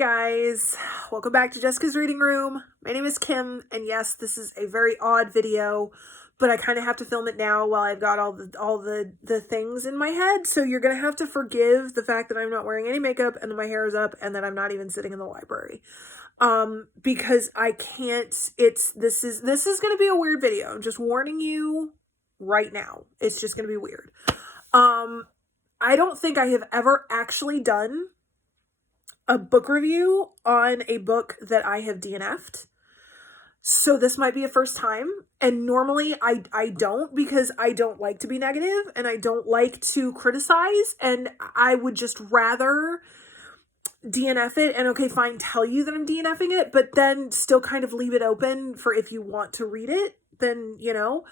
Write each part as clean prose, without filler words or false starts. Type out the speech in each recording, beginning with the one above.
guys, welcome back to Jessica's Reading Room. My name is Kim, and yes, this is a very odd video, but I kind of have to film it now while I've got all the things in my head, so you're gonna have to forgive the fact that I'm not wearing any makeup and that my hair is up and that I'm not even sitting in the library. Because I can't, this is gonna be a weird video. I'm just warning you right now. It's just gonna be weird. I don't think I have ever actually done a book review on a book that I have DNF'd. So this might be a first time. And normally I don't, because I don't like to be negative and I don't like to criticize. And I would just rather DNF it and okay, fine, tell you that I'm DNFing it, but then still kind of leave it open for if you want to read it, then, you know.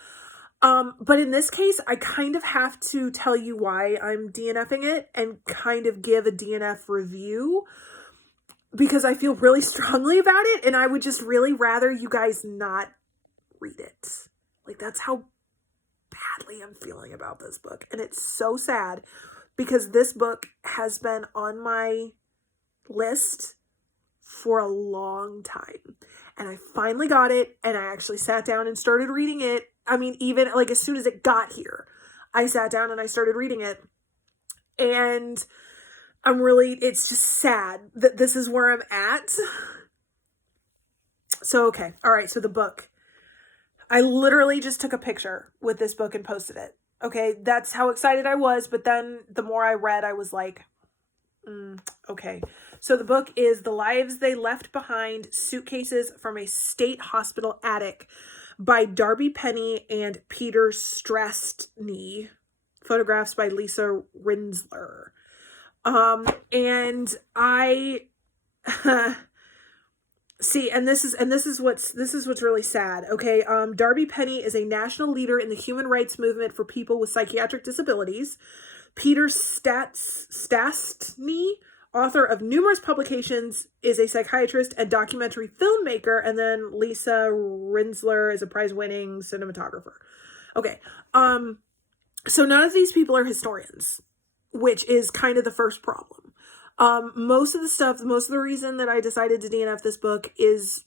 But in this case, I kind of have to tell you why I'm DNFing it and kind of give a DNF review because I feel really strongly about it and I would just really rather you guys not read it. Like, that's how badly I'm feeling about this book. And it's so sad because this book has been on my list for a long time. And I finally got it and I actually sat down and started reading it. I mean, even like as soon as it got here, I sat down and I started reading it. And it's just sad that this is where I'm at. So, okay. All right. So the book, I literally just took a picture with this book and posted it. Okay. That's how excited I was. But then the more I read, I was like, okay. So the book is The Lives They Left Behind, Suitcases from a State Hospital Attic by Darby Penny and Peter Strastny. Photographs by Lisa Rinsler. And I see, and this is what's really sad. Okay. Darby Penny is a national leader in the human rights movement for people with psychiatric disabilities. Peter Strastny, author of numerous publications, is a psychiatrist and documentary filmmaker. And then Lisa Rinsler is a prize-winning cinematographer. Okay. So none of these people are historians, which is kind of the first problem. Most of the reason that I decided to DNF this book is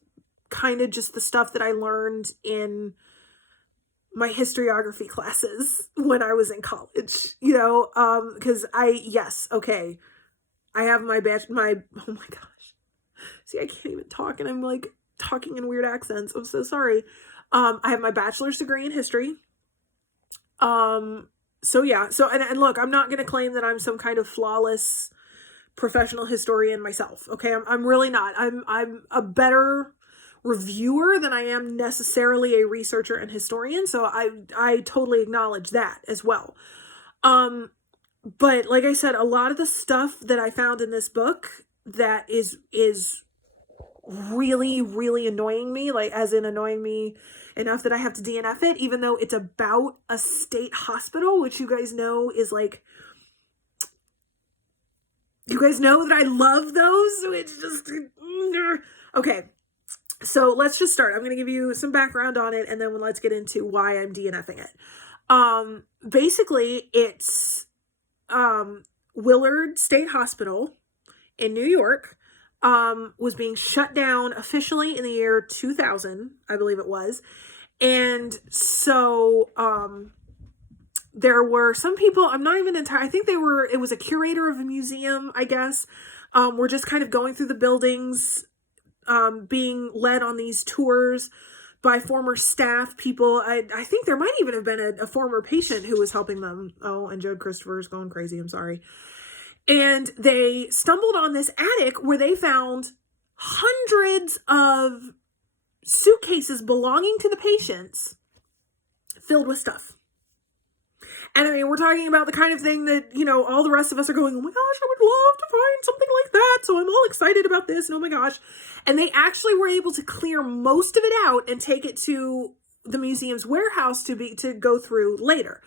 kind of just the stuff that I learned in my historiography classes when I was in college, you know, because okay. I have oh my gosh. See, I can't even talk and I'm like talking in weird accents. I'm so sorry. I have my bachelor's degree in history. So yeah, and look, I'm not going to claim that I'm some kind of flawless professional historian myself. Okay. I'm really not. I'm a better reviewer than I am necessarily a researcher and historian. So I totally acknowledge that as well. But like I said, a lot of the stuff that I found in this book that is really, really annoying me, like as in annoying me enough that I have to DNF it, even though it's about a state hospital, which you guys know is like, you guys know that I love those. So it's just, okay. So let's just start. I'm going to give you some background on it and then let's get into why I'm DNFing it. Basically it's, Willard State Hospital in New York was being shut down officially in the year 2000, I believe it was. And so there were some people, I'm not even entirely, I think it was a curator of a museum, I guess, were just kind of going through the buildings, being led on these tours by former staff people. I think there might even have been a former patient who was helping them. Oh, and Jode Christopher is going crazy. I'm sorry. And they stumbled on this attic where they found hundreds of suitcases belonging to the patients filled with stuff. And I mean, we're talking about the kind of thing that, you know, all the rest of us are going, oh my gosh, I would love to find something like that. So I'm all excited about this. And oh my gosh. And they actually were able to clear most of it out and take it to the museum's warehouse to go through later.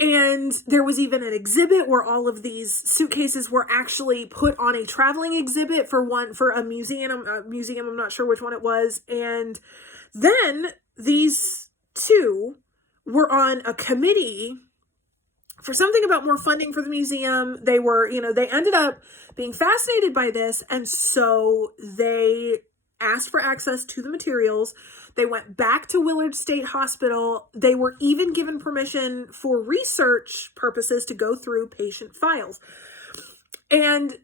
And there was even an exhibit where all of these suitcases were actually put on a traveling exhibit for a museum. I'm not sure which one it was. And then these two were on a committee for something about more funding for the museum. They were, they ended up being fascinated by this. And so they asked for access to the materials. They went back to Willard State Hospital. They were even given permission for research purposes to go through patient files. And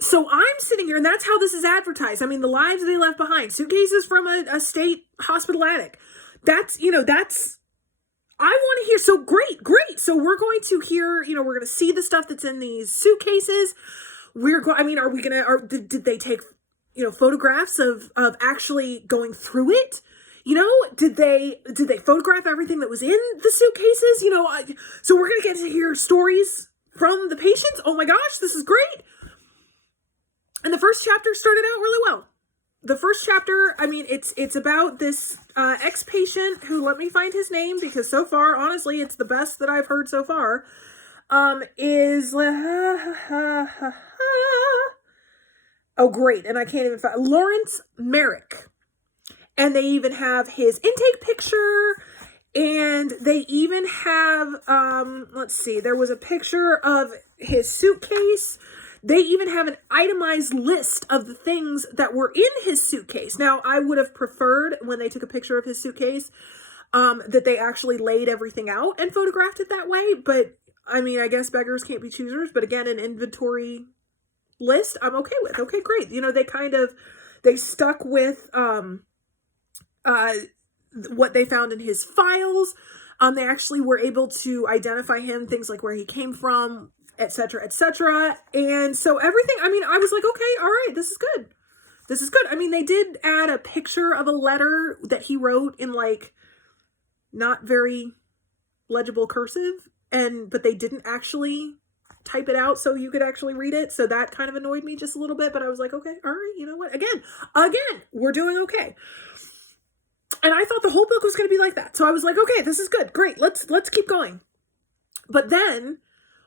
so I'm sitting here, and that's how this is advertised. I mean, the lives they left behind, suitcases from a state hospital attic. That's, I want to hear. So great. So we're going to hear, we're going to see the stuff that's in these suitcases. Are we going to, did they take, photographs of actually going through it? Did they photograph everything that was in the suitcases? So we're going to get to hear stories from the patients. Oh my gosh, this is great. And the first chapter started out really well. The first chapter, it's about this ex-patient who, let me find his name, because so far, honestly, it's the best that I've heard so far, is, oh great, and I can't even find, Lawrence Merrick. And they even have his intake picture, and they even have, let's see, there was a picture of his suitcase. They even have an itemized list of the things that were in his suitcase. Now, I would have preferred, when they took a picture of his suitcase, that they actually laid everything out and photographed it that way. But, I guess beggars can't be choosers. But again, an inventory list, I'm okay with. Okay, great. They stuck with what they found in his files. They actually were able to identify him, things like where he came from, etc., etc. And so everything, I was like, okay, all right, this is good. This is good. They did add a picture of a letter that he wrote in not very legible cursive, but they didn't actually type it out so you could actually read it. So that kind of annoyed me just a little bit, but I was like, okay, all right, you know what? Again, we're doing okay. And I thought the whole book was going to be like that. So I was like, okay, this is good. Great. Let's keep going. But then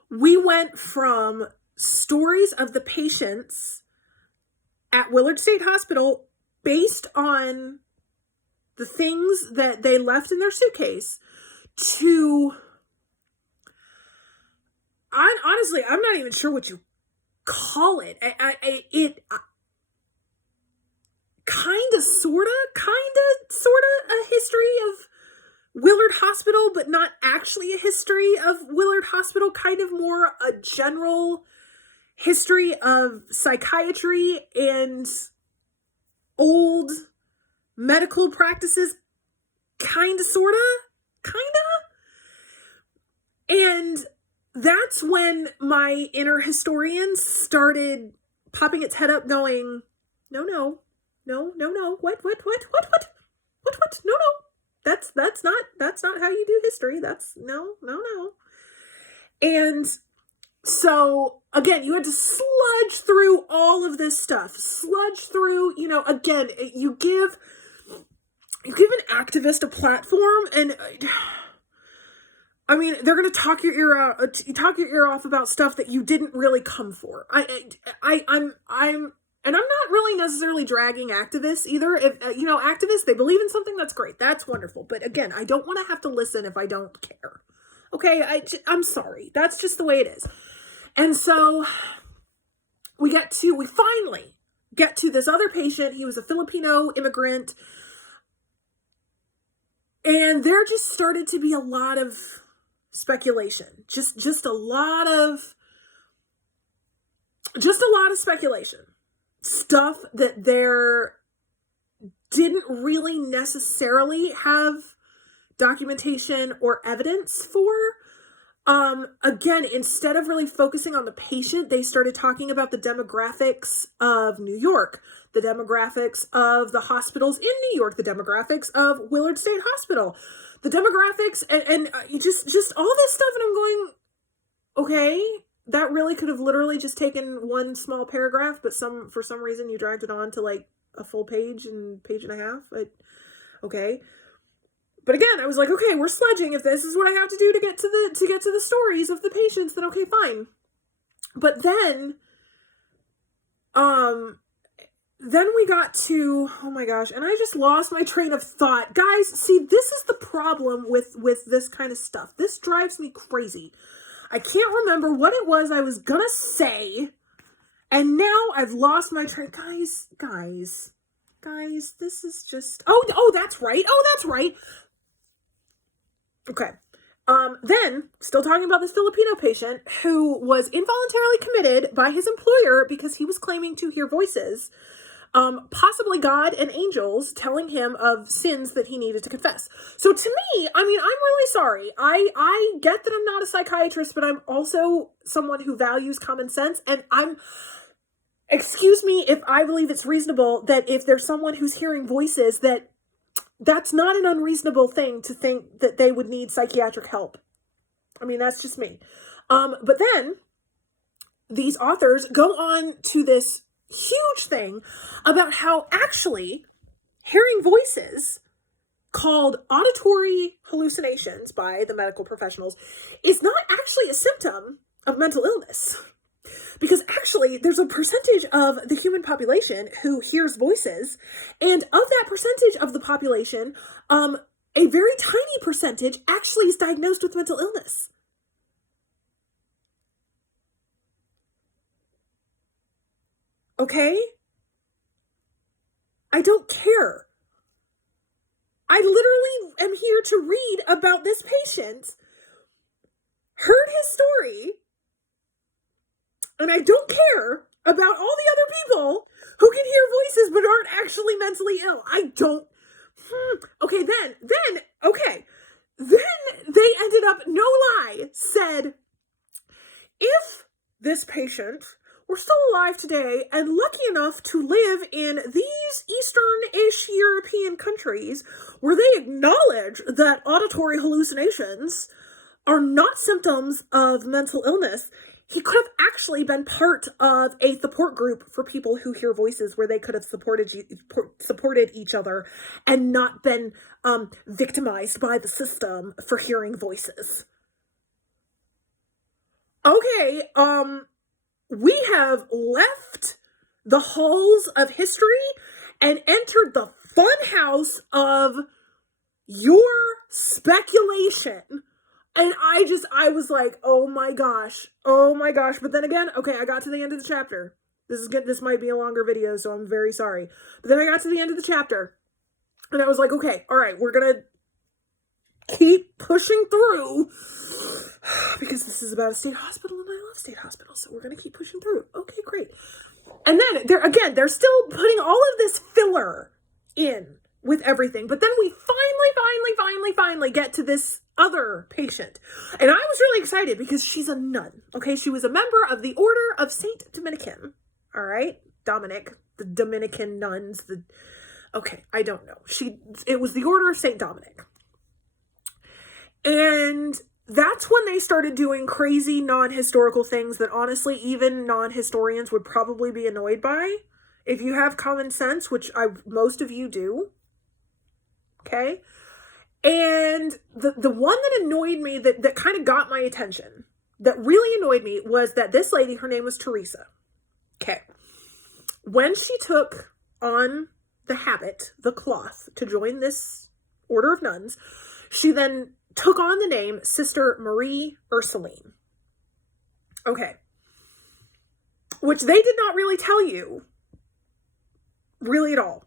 we went from stories of the patients at Willard State Hospital based on the things that they left in their suitcase to, honestly, I'm not even sure what you call it. It kind of, sort of a history of Willard Hospital, but not actually a history of Willard Hospital, kind of more a general history of psychiatry and old medical practices, kind of, sort of. And that's when my inner historian started popping its head up going, no, what, no. That's not how you do history. That's no. And so again, you had to sludge through all of this stuff, again, you give an activist a platform, and they're going to talk your ear off about stuff that you didn't really come for. And I'm not really necessarily dragging activists either. If, activists, they believe in something, that's great. That's wonderful. But again, I don't want to have to listen if I don't care. Okay, I'm sorry. That's just the way it is. And so we finally get to this other patient. He was a Filipino immigrant. And there just started to be a lot of speculation. Just a lot of speculation. Stuff that there didn't really necessarily have documentation or evidence for. Again, instead of really focusing on the patient, they started talking about the demographics of New York, the demographics of the hospitals in New York, the demographics of Willard State Hospital, the demographics, and just all this stuff. And I'm going, okay, that really could have literally just taken one small paragraph, but for some reason you dragged it on to a full page and a half. Okay. But again, I was like, okay, we're sludging. If this is what I have to do to get to the stories of the patients, then okay, fine. But then we got to, oh my gosh, and I just lost my train of thought. Guys, see, this is the problem with this kind of stuff. This drives me crazy. I can't remember what it was I was gonna say. And now I've lost my train. Guys, this is just, that's right. Okay. Then, still talking about this Filipino patient who was involuntarily committed by his employer because he was claiming to hear voices, possibly God and angels telling him of sins that he needed to confess. So to me, I mean, I'm really sorry. I get that I'm not a psychiatrist, but I'm also someone who values common sense, and excuse me if I believe it's reasonable that if there's someone who's hearing voices, that's not an unreasonable thing to think that they would need psychiatric help. I mean, that's just me. But then these authors go on to this huge thing about how actually hearing voices, called auditory hallucinations by the medical professionals, is not actually a symptom of mental illness. Because actually, there's a percentage of the human population who hears voices, and of that percentage of the population, a very tiny percentage actually is diagnosed with mental illness. Okay? I don't care. I literally am here to read about this patient, heard his story, and I don't care about all the other people who can hear voices but aren't actually mentally ill. I don't. Okay, then they ended up, no lie, said, if this patient were still alive today and lucky enough to live in these Eastern-ish European countries where they acknowledge that auditory hallucinations are not symptoms of mental illness, he could have actually been part of a support group for people who hear voices where they could have supported each other and not been victimized by the system for hearing voices. Okay, we have left the halls of history and entered the funhouse of your speculation. And I was like, oh my gosh. But then again, okay, I got to the end of the chapter. This is good. This might be a longer video, so I'm very sorry. But then I got to the end of the chapter and I was like, okay, all right, we're going to keep pushing through because this is about a state hospital and I love state hospitals. So we're going to keep pushing through. Okay, great. And then they're still putting all of this filler in with everything. But then we finally get to this other patient. And I was really excited because she's a nun. Okay, she was a member of the Order of Saint Dominican. All right, Dominic, the Dominican nuns. I don't know. It was the Order of Saint Dominic. And that's when they started doing crazy non-historical things that honestly even non-historians would probably be annoyed by if you have common sense, which most of you do. Okay? And the one that annoyed me, that kind of got my attention, that really annoyed me, was that this lady, her name was Teresa. Okay. When she took on the habit, the cloth, to join this order of nuns, she then took on the name Sister Marie Ursuline. Okay. Which they did not really tell you, really at all.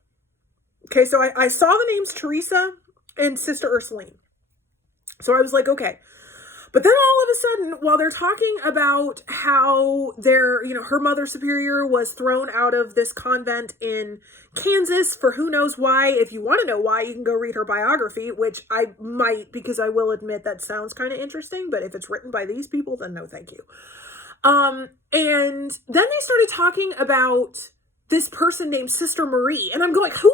Okay, so I saw the names Teresa and Sister Ursuline. So I was like, okay. But then all of a sudden, while they're talking about how her mother superior was thrown out of this convent in Kansas for who knows why. If you want to know why, you can go read her biography, which I might, because I will admit that sounds kind of interesting. But if it's written by these people, then no thank you. And then they started talking about this person named Sister Marie. And I'm going, who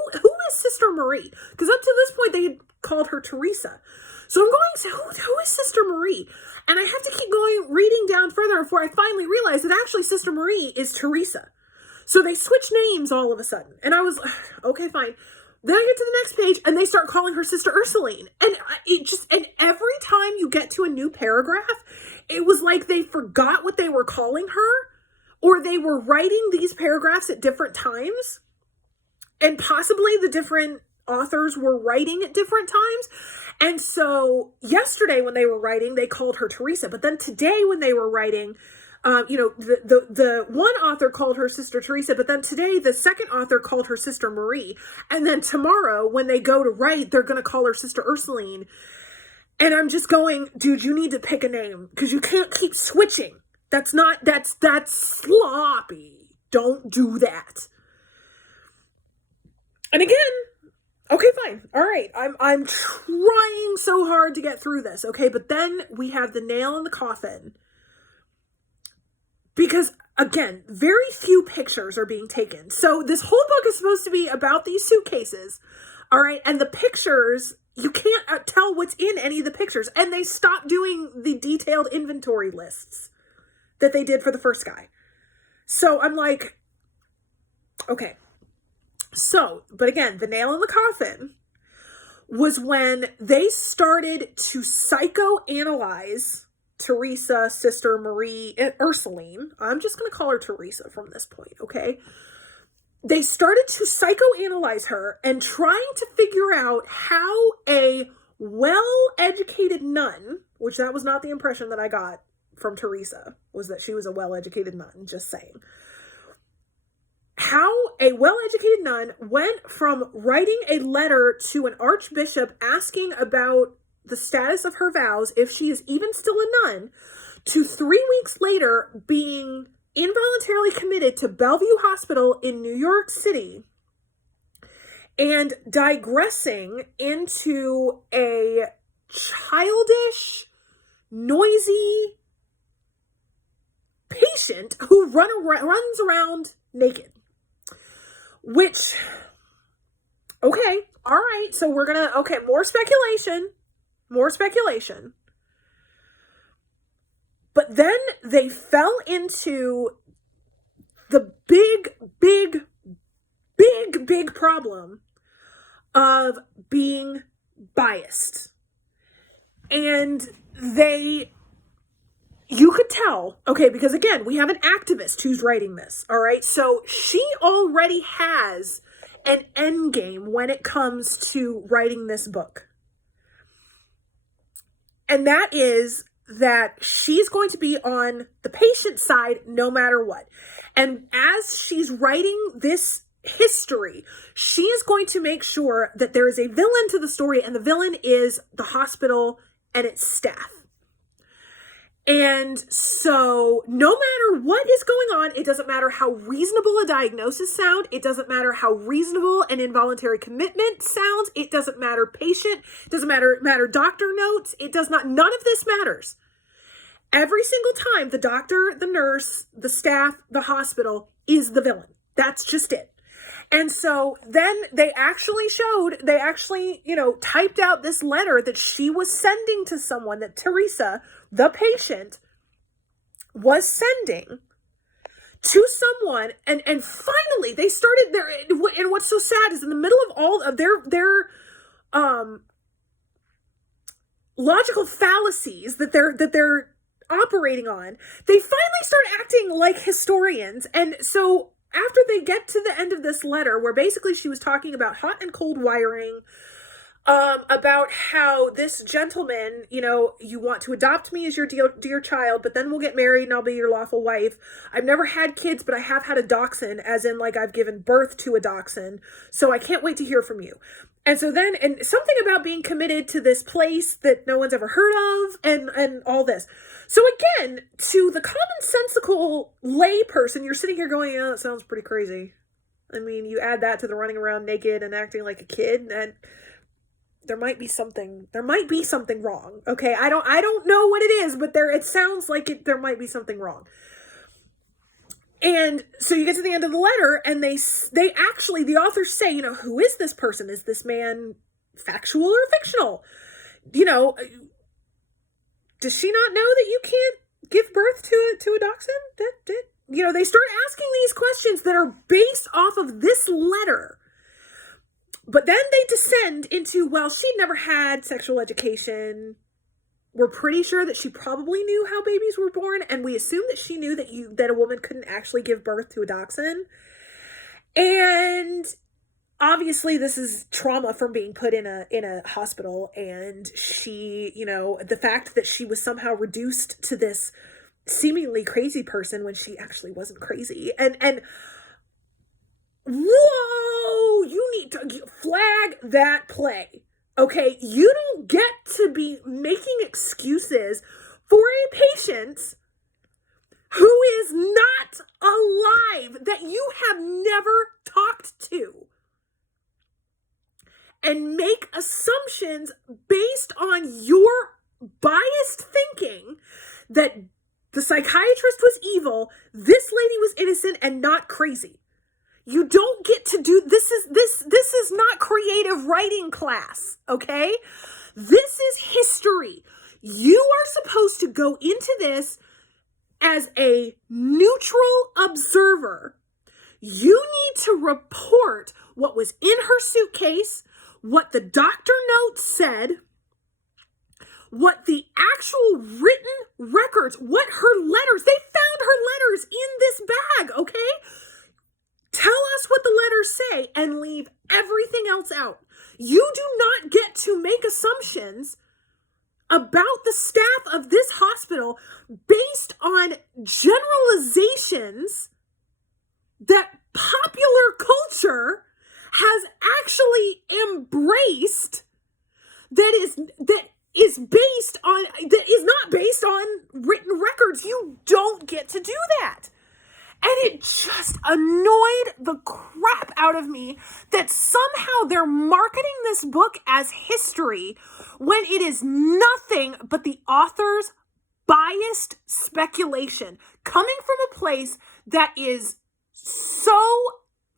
is Sister Marie? Because up to this point, they had called her Teresa. So I'm going, who is Sister Marie? And I have to keep reading down further before I finally realize that actually Sister Marie is Teresa. So they switch names all of a sudden. And I was, okay, fine. Then I get to the next page and they start calling her Sister Ursuline. And and every time you get to a new paragraph, it was like they forgot what they were calling her, or they were writing these paragraphs at different times. And possibly the different authors were writing at different times. And so yesterday when they were writing, they called her Teresa. But then today when they were writing, the one author called her sister Teresa, but then today the second author called her sister Marie. And then tomorrow when they go to write, they're going to call her sister Ursuline. And I'm just going, dude, you need to pick a name because you can't keep switching. That's sloppy. Don't do that. And again, okay, fine. All right. I'm trying so hard to get through this. Okay. But then we have the nail in the coffin because again, very few pictures are being taken. So this whole book is supposed to be about these suitcases. All right. And the pictures, you can't tell what's in any of the pictures. And they stopped doing the detailed inventory lists that they did for the first guy. So I'm like, okay. So, but again, the nail in the coffin was when they started to psychoanalyze Teresa, Sister Marie, and Ursuline. I'm just going to call her Teresa from this point, okay? They started to psychoanalyze her and trying to figure out how a well-educated nun, which that was not the impression that I got from Teresa, was that she was a well-educated nun, just saying. How a well-educated nun went from writing a letter to an archbishop asking about the status of her vows, if she is even still a nun, to 3 weeks later being involuntarily committed to Bellevue Hospital in New York City and digressing into a childish, noisy patient who runs around naked. Which, okay, all right, so we're gonna, okay, more speculation. But then they fell into the big problem of being biased. And you could tell, okay, because again, we have an activist who's writing this, all right? So she already has an end game when it comes to writing this book. And that is that she's going to be on the patient side no matter what. And as she's writing this history, she is going to make sure that there is a villain to the story, and the villain is the hospital and its staff. And so no matter what is going on, it doesn't matter how reasonable a diagnosis sounds. It doesn't matter how reasonable an involuntary commitment sounds. It doesn't matter patient. It doesn't matter doctor notes. It does not. None of this matters. Every single time, the doctor, the nurse, the staff, the hospital is the villain. That's just it. And so then they actually, typed out this letter that she was sending to someone, that Teresa, the patient, was sending to someone. And finally they started there. And what's so sad is in the middle of all of their logical fallacies that they're operating on, they finally start acting like historians. And so after they get to the end of this letter, where basically she was talking about hot and cold wiring, about how this gentleman, you want to adopt me as your dear child, but then we'll get married and I'll be your lawful wife. I've never had kids, but I have had a dachshund, as in like I've given birth to a dachshund. So I can't wait to hear from you. And so then, and something about being committed to this place that no one's ever heard of, and all this. So again, to the commonsensical lay person, you're sitting here going, that sounds pretty crazy. I mean, you add that to the running around naked and acting like a kid, and there might be something wrong. Okay. I don't know what it is, but it sounds like there might be something wrong. And so you get to the end of the letter, and they actually, the authors say, who is this person? Is this man factual or fictional? Does she not know that you can't give birth to a dachshund? They start asking these questions that are based off of this letter. But then they descend into, well, she'd never had sexual education. We're pretty sure that she probably knew how babies were born, and we assume that she knew that a woman couldn't actually give birth to a dachshund. And obviously this is trauma from being put in a hospital, and she, the fact that she was somehow reduced to this seemingly crazy person when she actually wasn't crazy. And whoa, you need to flag that play. Okay, you don't get to be making excuses for a patient who is not alive, that you have never talked to, and make assumptions based on your biased thinking that the psychiatrist was evil, this lady was innocent and not crazy. You don't get to do this. Is not creative writing class, okay? This is history. You are supposed to go into this as a neutral observer. You need to report what was in her suitcase, what the doctor notes said, what the actual written records, what her letters, they found her letters in this bag, okay? Tell us what the letters say and leave everything else out. You do not get to make assumptions about the staff of this hospital based on generalizations that popular culture has actually embraced, that is not based on written records. You don't get to do that. And it just annoyed the crap out of me that somehow they're marketing this book as history when it is nothing but the author's biased speculation coming from a place that is so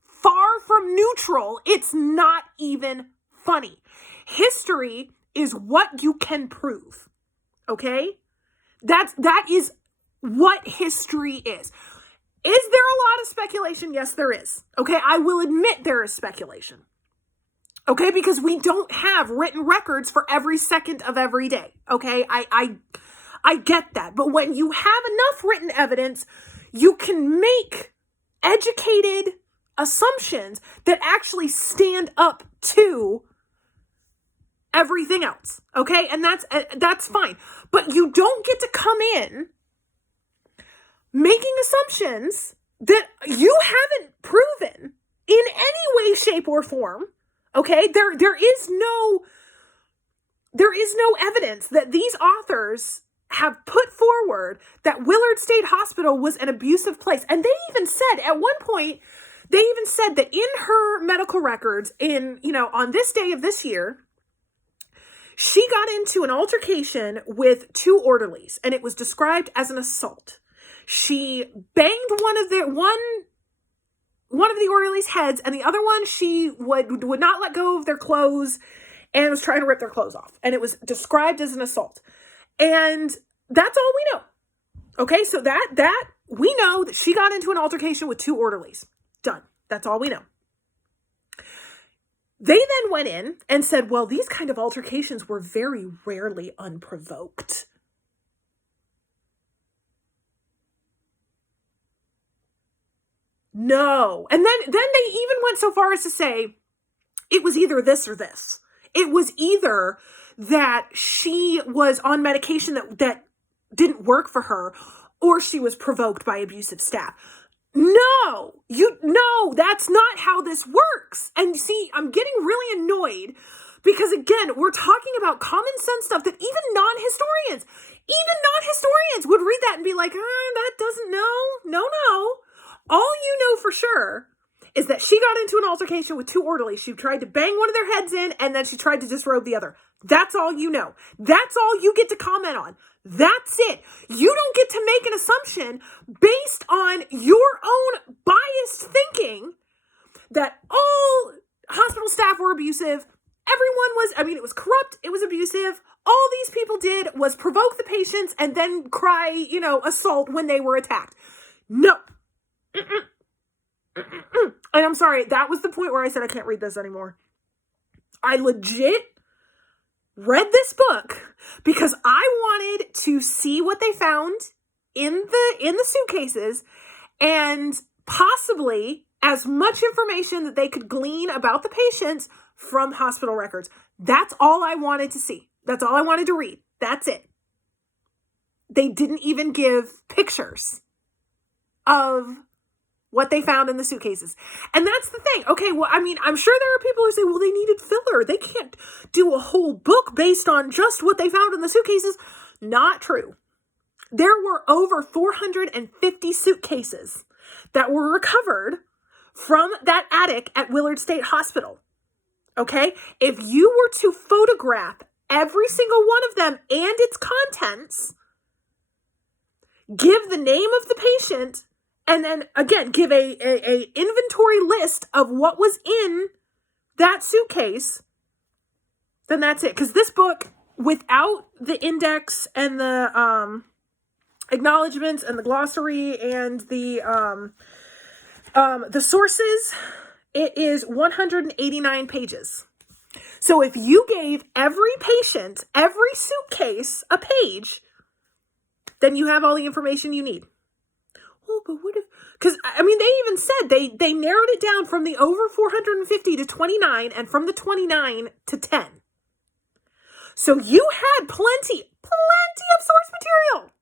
far from neutral, it's not even funny. History is what you can prove, okay? That is what history is. Is there a lot of speculation? Yes, there is. Okay, I will admit there is speculation. Okay, because we don't have written records for every second of every day. Okay, I get that. But when you have enough written evidence, you can make educated assumptions that actually stand up to everything else. Okay, and that's fine. But you don't get to come in making assumptions that you haven't proven in any way, shape, or form. Okay, there is no evidence that these authors have put forward that Willard State Hospital was an abusive place. And they even said at one point, that in her medical records, on this day of this year, she got into an altercation with two orderlies, and it was described as an assault. She banged one of the orderlies' heads, and the other one, she would not let go of their clothes and was trying to rip their clothes off. And it was described as an assault. And that's all we know. Okay, so that we know that she got into an altercation with two orderlies. Done. That's all we know. They then went in and said, well, these kind of altercations were very rarely unprovoked. No. And then they even went so far as to say it was either this or this. It was either that she was on medication that didn't work for her, or she was provoked by abusive staff. No, that's not how this works. And see, I'm getting really annoyed because, again, we're talking about common sense stuff that even non-historians would read that and be like, that doesn't know. No. All you know for sure is that she got into an altercation with two orderlies. She tried to bang one of their heads in, and then she tried to disrobe the other. That's all you know. That's all you get to comment on. That's it. You don't get to make an assumption based on your own biased thinking that all hospital staff were abusive. It was corrupt. It was abusive. All these people did was provoke the patients and then cry, assault when they were attacked. No. And I'm sorry, that was the point where I said I can't read this anymore. I legit read this book because I wanted to see what they found in the suitcases and possibly as much information that they could glean about the patients from hospital records. That's all I wanted to see. That's all I wanted to read. That's it. They didn't even give pictures of what they found in the suitcases. And that's the thing. Okay, well, I mean, I'm sure there are people who say, well, they needed filler. They can't do a whole book based on just what they found in the suitcases. Not true. There were over 450 suitcases that were recovered from that attic at Willard State Hospital. Okay? If you were to photograph every single one of them and its contents, give the name of the patient, and then again, give a inventory list of what was in that suitcase, then that's it. Because this book, without the index and the acknowledgments and the glossary and the sources, it is 189 pages. So if you gave every patient, every suitcase a page, then you have all the information you need. Oh, but what if, because I mean, they even said they narrowed it down from the over 450 to 29 and from the 29 to 10. So you had plenty of source material.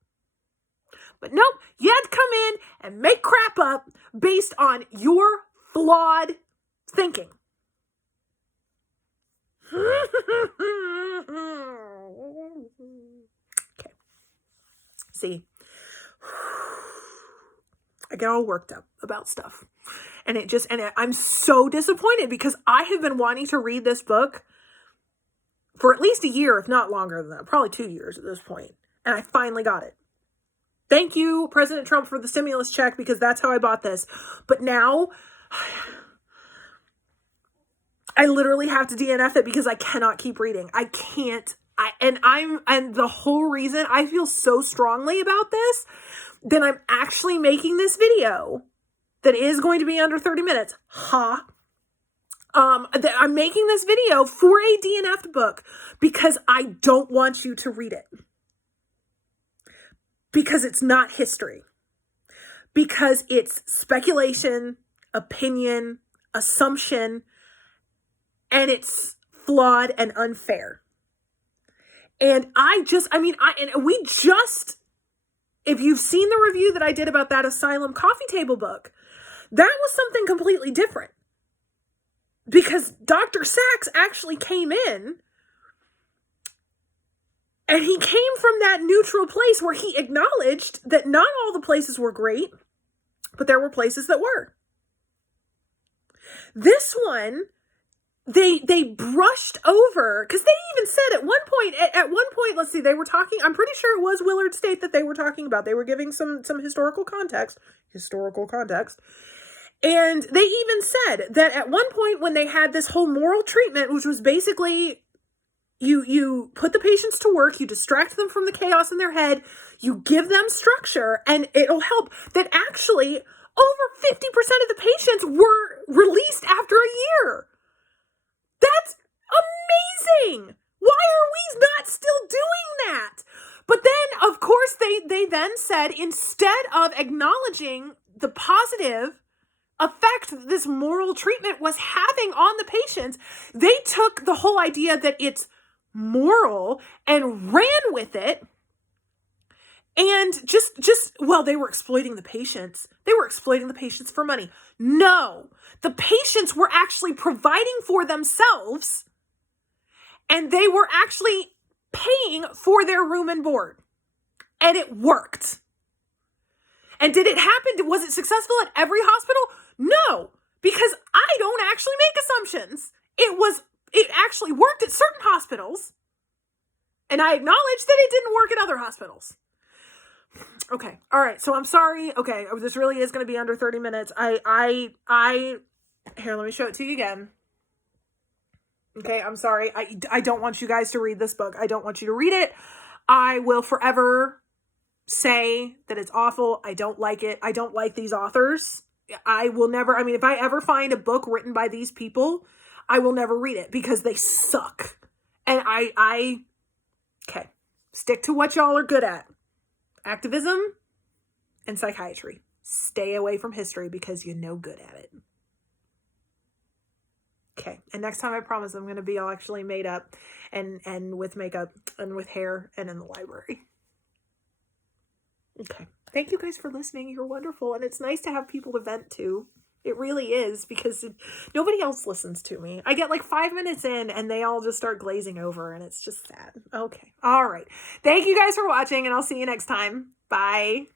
But nope, you had to come in and make crap up based on your flawed thinking. Okay. See, I get all worked up about stuff. And I'm so disappointed because I have been wanting to read this book for at least a year, if not longer than that, probably 2 years at this point. And I finally got it. Thank you, President Trump, for the stimulus check, because that's how I bought this. But now I literally have to DNF it because I cannot keep reading. I can't. And the whole reason I feel so strongly about this, that I'm actually making this video that is going to be under 30 minutes. I'm making this video for a DNF book because I don't want you to read it. Because it's not history. Because it's speculation, opinion, assumption, and it's flawed and unfair. And if you've seen the review that I did about that Asylum coffee table book, that was something completely different. Because Dr. Sachs actually came in and he came from that neutral place where he acknowledged that not all the places were great, but there were places that were. This one, they brushed over, because they even said at one point, let's see, they were talking, I'm pretty sure it was Willard State that they were talking about. They were giving some historical context. And they even said that at one point when they had this whole moral treatment, which was basically you put the patients to work, you distract them from the chaos in their head, you give them structure, and it'll help, that actually over 50% of the patients were released after a year. That's amazing. Why are we not still doing that? But then, of course, they then said, instead of acknowledging the positive effect that this moral treatment was having on the patients, they took the whole idea that it's moral and ran with it. And they were exploiting the patients. They were exploiting the patients for money. No, the patients were actually providing for themselves, and they were actually paying for their room and board. And it worked. And did it happen? Was it successful at every hospital? No, because I don't actually make assumptions. It actually worked at certain hospitals, and I acknowledge that it didn't work at other hospitals. Okay. All right. So I'm sorry. Okay. This really is going to be under 30 minutes. Here, let me show it to you again. Okay. I'm sorry. I don't want you guys to read this book. I don't want you to read it. I will forever say that it's awful. I don't like it. I don't like these authors. I will never, if I ever find a book written by these people, I will never read it because they suck. And okay. Stick to what y'all are good at. Activism and psychiatry. Stay away from history because you're no good at it. And next time I promise I'm going to be all actually made up and with makeup and with hair and in the library. Okay. Thank you guys for listening. You're wonderful. And it's nice to have people to vent to. It really is, because nobody else listens to me. I get like 5 minutes in and they all just start glazing over, and it's just sad. Okay. All right. Thank you guys for watching, and I'll see you next time. Bye.